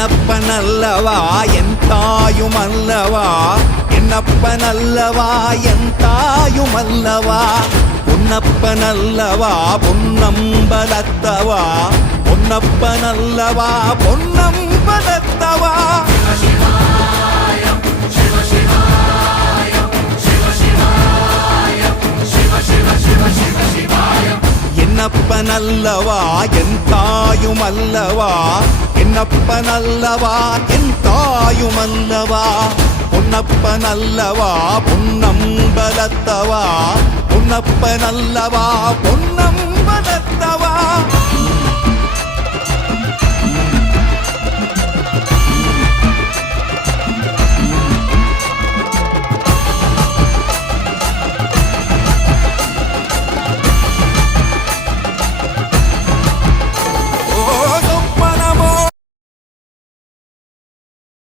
என்னப்பனல்லவா என் தாயுமல்லவா, என்னப்பனல்லவா என் தாயுமல்லவா, பொன்னப்பனல்லவா பொன்னம்பலத்தவா, பொன்னப்பனல்லவா பொன்னம்பலத்தவா. என்னப்பனல்லவா என் தாயுமல்லவா, என்னப்பனல்லவா என் தாயுமல்லவா, பொன்னப்பனல்லவா பொன்னம்பலத்தவா, பொன்னப்பனல்லவா பொன்னம்பலத்தவா.